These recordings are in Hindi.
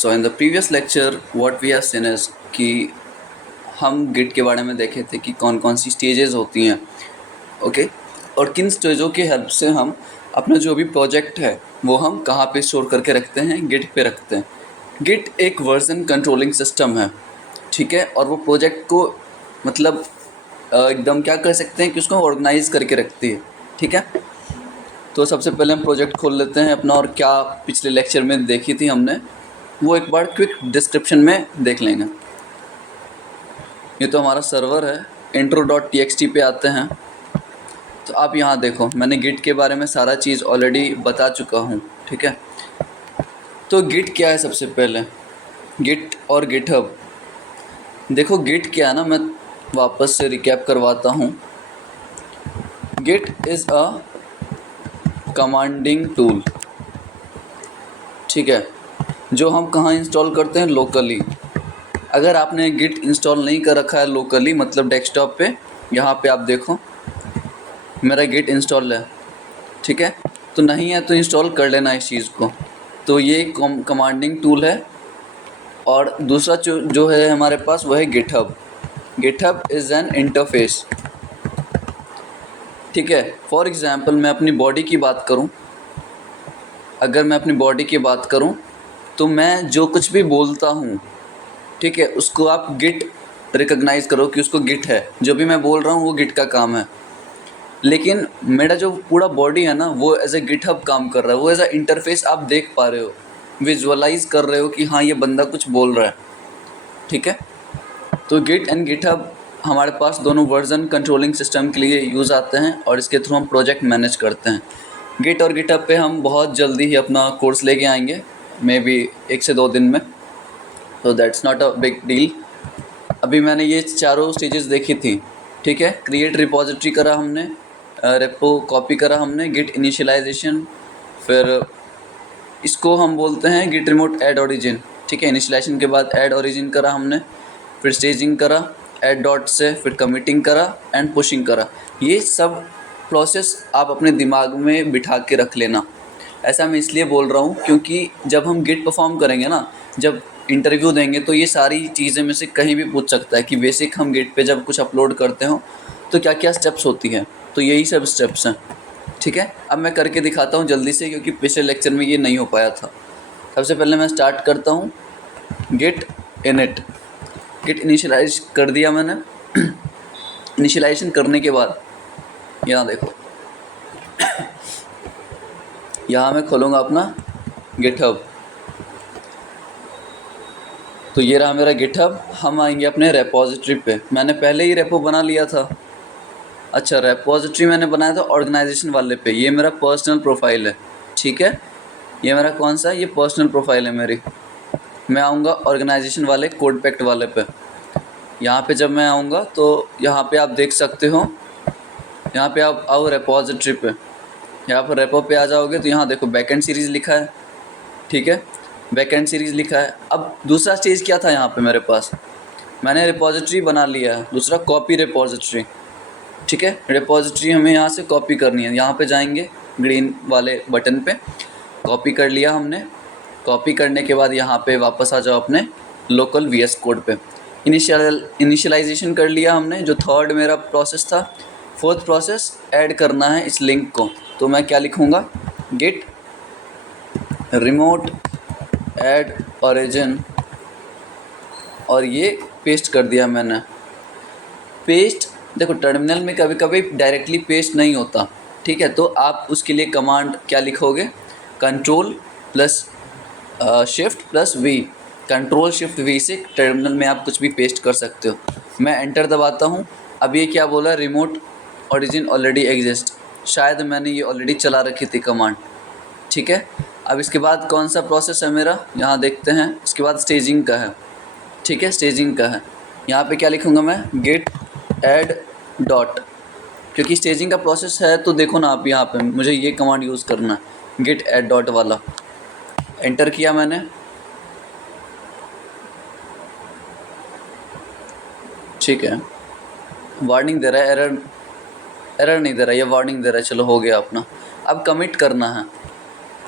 So in the previous lecture what we have seen is कि हम गिट के बारे में देखे थे कि कौन कौन सी स्टेजेस होती हैं, ओके और किन स्टेजों की हेल्प से हम अपना जो भी प्रोजेक्ट है वो हम कहाँ पे स्टोर करके रखते हैं, गिट पे रखते हैं। गिट एक वर्जन कंट्रोलिंग सिस्टम है, ठीक है, और वो प्रोजेक्ट को मतलब एकदम क्या कर सकते हैं कि उसको ऑर्गेनाइज करके रखती है, ठीक है। तो सबसे पहले हम प्रोजेक्ट खोल लेते हैं अपना, और क्या पिछले लेक्चर में देखी थी हमने वो एक बार क्विक डिस्क्रिप्शन में देख लेंगे। ये तो हमारा सर्वर है, intro.txt पे आते हैं। तो आप यहाँ देखो, मैंने गिट के बारे में सारा चीज़ ऑलरेडी बता चुका हूँ, ठीक है। तो गिट क्या है, सबसे पहले गिट और गिटहब। देखो गिट क्या है ना, मैं वापस से रिकैप करवाता हूँ। Git is a commanding tool, ठीक है, जो हम कहाँ इंस्टॉल करते हैं, लोकली। अगर आपने गिट इंस्टॉल नहीं कर रखा है लोकली, मतलब डेस्कटॉप पे, यहाँ पे आप देखो मेरा गिट इंस्टॉल है, ठीक है। तो नहीं है तो इंस्टॉल कर लेना इस चीज़ को। तो ये कमांडिंग टूल है। और दूसरा जो है हमारे पास वो है GitHub. GitHub is an interface, ठीक है। फॉर एग्ज़ाम्पल मैं अपनी बॉडी की बात करूँ, अगर मैं अपनी बॉडी की बात करूँ तो मैं जो कुछ भी बोलता हूँ, ठीक है, उसको आप गिट रिकॉग्नाइज़ करो कि उसको गिट है, जो भी मैं बोल रहा हूँ वो गिट का काम है। लेकिन मेरा जो पूरा बॉडी है ना वो एज ए गिटहब काम कर रहा है, वो एज ए इंटरफेस आप देख पा रहे हो, विजुअलाइज कर रहे हो कि हाँ ये बंदा कुछ बोल रहा है, ठीक है। तो गिट एंड गिटहब हमारे पास दोनों वर्जन कंट्रोलिंग सिस्टम के लिए यूज़ आते हैं, और इसके थ्रू हम प्रोजेक्ट मैनेज करते हैं। गिट और गिटहब पे हम बहुत जल्दी ही अपना कोर्स लेके आएंगे, मे बी 1 से 2 दिन में। तो that's not a big deal. अभी मैंने ये चारों स्टेजेस देखी थी, ठीक है। क्रिएट रिपॉजिटरी करा हमने, रेपो कॉपी करा हमने, गिट इनिशियलाइजेशन, फिर इसको हम बोलते हैं गिट रिमोट ऐड ओरिजिन, ठीक है। इनिशियलाइजेशन के बाद ऐड ओरिजिन करा हमने, फिर स्टेजिंग करा ऐड डॉट से, फिर कमिटिंग करा एंड पुशिंग करा। ये सब प्रोसेस आप अपने दिमाग में बिठा के रख लेना। ऐसा मैं इसलिए बोल रहा हूँ क्योंकि जब हम गिट परफॉर्म करेंगे ना, जब इंटरव्यू देंगे, तो ये सारी चीज़ें में से कहीं भी पूछ सकता है कि बेसिक हम गिट पे जब कुछ अपलोड करते हो तो क्या क्या स्टेप्स होती हैं। तो यही सब स्टेप्स हैं, ठीक है। अब मैं करके दिखाता हूँ जल्दी से, क्योंकि पिछले लेक्चर में ये नहीं हो पाया था। सबसे पहले मैं स्टार्ट करता हूँ गिट इनिट। गिट इनिशियलाइज कर दिया मैंने। इनिशियलाइजेशन करने के बाद यहाँ देखो, यहाँ मैं खोलूँगा अपना गिटहब। तो ये रहा मेरा गिटहब। हम आएंगे अपने रेपॉजिटरी पे। मैंने पहले ही रेपो बना लिया था। अच्छा, रेपॉजिटरी मैंने बनाया था ऑर्गेनाइजेशन वाले पे। ये मेरा पर्सनल प्रोफाइल है, ठीक है। ये मेरा कौन सा, ये पर्सनल प्रोफाइल है मेरी। मैं आऊँगा ऑर्गेनाइजेशन वाले कोड पैक्ट वाले पे। यहाँ पे जब मैं आऊँगा तो यहाँ पे आप देख सकते हो, यहाँ पे आप आओ रेपॉजिटरी पे, यहाँ पर रेपो पे आ जाओगे तो यहाँ देखो बैकएंड सीरीज़ लिखा है, ठीक है। बैकएंड सीरीज़ लिखा है। अब दूसरा स्टेज क्या था यहाँ पे मेरे पास, मैंने रिपॉजिटरी बना लिया है। दूसरा कॉपी रिपॉजिटरी, ठीक है। रिपॉजिटरी हमें यहाँ से कॉपी करनी है। यहाँ पे जाएंगे ग्रीन वाले बटन पे, कॉपी कर लिया हमने। कॉपी करने के बाद यहाँ पे वापस आ जाओ अपने लोकल वीएस कोड पे। इनिशियलाइजेशन कर लिया हमने, जो थर्ड मेरा प्रोसेस था। फोर्थ प्रोसेस ऐड करना है इस लिंक को। तो मैं क्या लिखूँगा, गिट रिमोट ऐड ओरिजिन, और ये पेस्ट कर दिया मैंने। पेस्ट, देखो टर्मिनल में कभी कभी डायरेक्टली पेस्ट नहीं होता, ठीक है। तो आप उसके लिए कमांड क्या लिखोगे, control plus shift plus V. Control shift V से टर्मिनल में आप कुछ भी पेस्ट कर सकते हो। मैं एंटर दबाता हूँ। अब ये क्या बोला, रिमोट ओरिजिन ऑलरेडी एग्जिस्ट। शायद मैंने ये ऑलरेडी चला रखी थी कमांड, ठीक है। अब इसके बाद कौन सा प्रोसेस है मेरा, यहाँ देखते हैं। इसके बाद स्टेजिंग का है, ठीक है, स्टेजिंग का है। यहाँ पे क्या लिखूँगा मैं, गिट ऐड डॉट, क्योंकि स्टेजिंग का प्रोसेस है। तो देखो ना आप, यहाँ पे मुझे ये कमांड यूज़ करना है, गिट ऐड डॉट वाला। एंटर किया मैंने, ठीक है। वार्निंग दे रहा है, एरर नहीं दे रहा, ये वार्निंग दे रहा है। चलो हो गया अपना। अब कमिट करना है।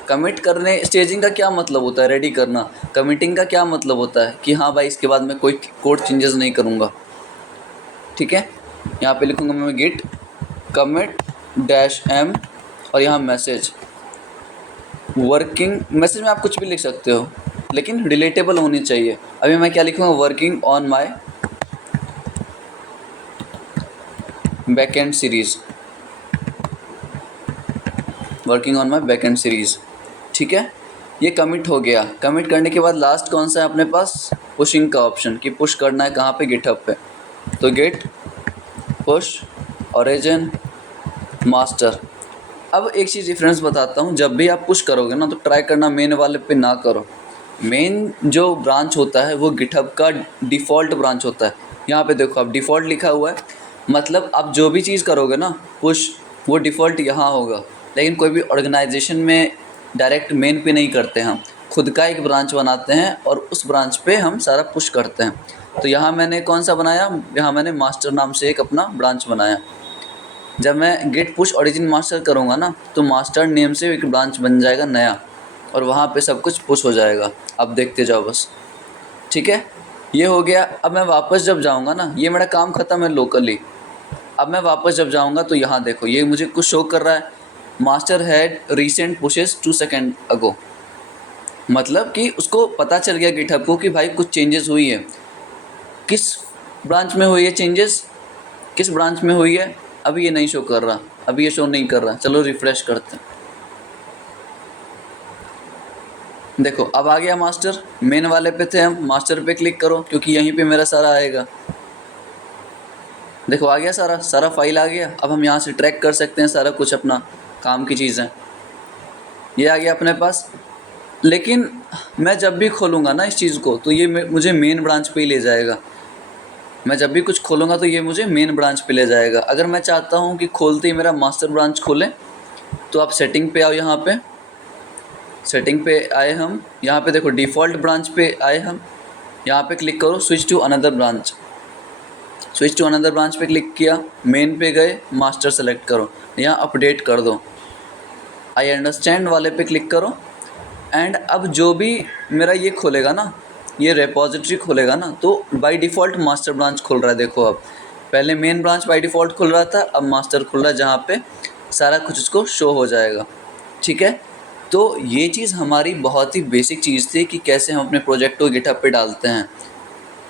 कमिट करने स्टेजिंग का क्या मतलब होता है, रेडी करना। कमिटिंग का क्या मतलब होता है कि हाँ भाई इसके बाद मैं कोई कोड चेंजेस नहीं करूँगा। ठीक है, यहाँ पे लिखूँगा मैं गिट कमिट डैश एम और यहाँ मैसेज वर्किंग। मैसेज में आप कुछ भी लिख सकते हो लेकिन रिलेटेबल होनी चाहिए। अभी मैं क्या लिखूँगा, working on my backend series, working on my backend series. ठीक है, ये कमिट हो गया। कमिट करने के बाद लास्ट कौन सा है अपने पास, पुशिंग का ऑप्शन, कि पुश करना है कहाँ पे, गिटहब पे। तो गिट पुश ओरिजिन मास्टर। अब एक चीज़ डिफरेंस बताता हूँ, जब भी आप पुश करोगे ना तो ट्राई करना मेन वाले पे ना करो। मेन जो ब्रांच होता है वो गिटहब का डिफ़ॉल्ट ब्रांच होता है। यहाँ पे देखो आप डिफ़ॉल्ट लिखा हुआ है, मतलब आप जो भी चीज़ करोगे ना पुश, वो डिफ़ॉल्ट यहाँ होगा। लेकिन कोई भी ऑर्गेनाइजेशन में डायरेक्ट मेन पे नहीं करते, हम खुद का एक ब्रांच बनाते हैं और उस ब्रांच पे हम सारा पुश करते हैं। तो यहाँ मैंने कौन सा बनाया, यहाँ मैंने मास्टर नाम से एक अपना ब्रांच बनाया। जब मैं गेट पुश ओरिजिन मास्टर करूँगा ना तो मास्टर नेम से एक ब्रांच बन जाएगा नया, और वहाँ पे सब कुछ पुश हो जाएगा। अब देखते जाओ बस। ठीक है, ये हो गया। अब मैं वापस जब जाऊँगा ना, ये मेरा काम ख़त्म है लोकली। अब मैं वापस जब जाऊँगा तो यहाँ देखो ये मुझे कुछ शो कर रहा है, master had recent pushes 2 second ago. मतलब कि उसको पता चल गया गिटहब को कि भाई कुछ चेंजेस हुई है। किस ब्रांच में हुई है चेंजेस, किस ब्रांच में हुई है, अभी ये नहीं शो कर रहा, अभी ये शो नहीं कर रहा। चलो रिफ़्रेश करते हैं, देखो अब आ गया मास्टर। मेन वाले पे थे हम, मास्टर पे क्लिक करो क्योंकि यहीं पे मेरा सारा आएगा। देखो आ गया सारा फाइल आ गया। अब हम यहाँ से ट्रैक कर सकते हैं सारा कुछ, अपना काम की चीज़ें। ये आ गया अपने पास। लेकिन मैं जब भी खोलूँगा ना इस चीज़ को तो ये मुझे मेन ब्रांच पे ही ले जाएगा। मैं जब भी कुछ खोलूँगा तो ये मुझे मेन ब्रांच पे ले जाएगा। अगर मैं चाहता हूँ कि खोलते ही मेरा मास्टर ब्रांच खोले तो आप सेटिंग पे आओ, यहाँ पे सेटिंग पे आए हम, यहाँ पे देखो डिफ़ॉल्ट ब्रांच पे आए हम, यहाँ पे क्लिक करो switch to another branch. Switch to another branch पे क्लिक किया, मेन पे गए, मास्टर सेलेक्ट करो, यहाँ अपडेट कर दो, आई अंडरस्टैंड वाले पे क्लिक करो। एंड अब जो भी मेरा ये खोलेगा ना, ये रेपॉजिटरी खोलेगा ना, तो बाय डिफ़ॉल्ट मास्टर ब्रांच खुल रहा है। देखो अब पहले मेन ब्रांच बाय डिफ़ॉल्ट खुल रहा था, अब मास्टर खुल रहा है जहाँ पे सारा कुछ उसको शो हो जाएगा। ठीक है, तो ये चीज़ हमारी बहुत ही बेसिक चीज़ थी कि कैसे हम अपने प्रोजेक्ट को गिटहब पे डालते हैं।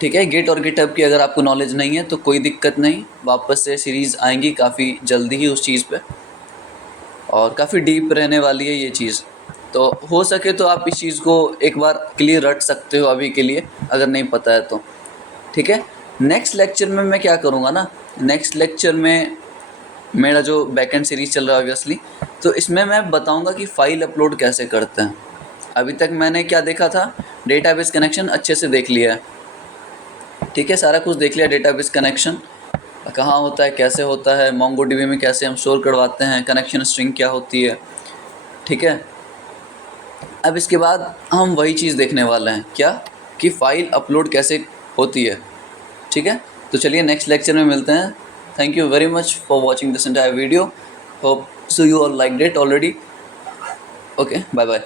ठीक है, गिट और गिटहब की अगर आपको नॉलेज नहीं है तो कोई दिक्कत नहीं, वापस से सीरीज़ आएंगी काफ़ी जल्दी ही उस चीज़ पे, और काफ़ी डीप रहने वाली है ये चीज़। तो हो सके तो आप इस चीज़ को एक बार क्लियर रट सकते हो अभी के लिए, अगर नहीं पता है तो। ठीक है, नेक्स्ट लेक्चर में मैं क्या करूँगा ना, नेक्स्ट लेक्चर में मेरा जो बैकएंड सीरीज़ चल रहा है ऑब्वियसली, तो इसमें मैं बताऊँगा कि फ़ाइल अपलोड कैसे करते हैं। अभी तक मैंने क्या देखा था, डेटाबेस कनेक्शन अच्छे से देख लिया है। ठीक है, सारा कुछ देख लिया, डेटाबेस कनेक्शन कहाँ होता है, कैसे होता है, मोंगोडीबी में कैसे हम स्टोर करवाते हैं, कनेक्शन स्ट्रिंग क्या होती है। ठीक है, अब इसके बाद हम वही चीज़ देखने वाले हैं, क्या कि फ़ाइल अपलोड कैसे होती है। ठीक है, तो चलिए नेक्स्ट लेक्चर में मिलते हैं। Thank you very much for watching this entire video, hope so you all liked it already. Okay, bye bye.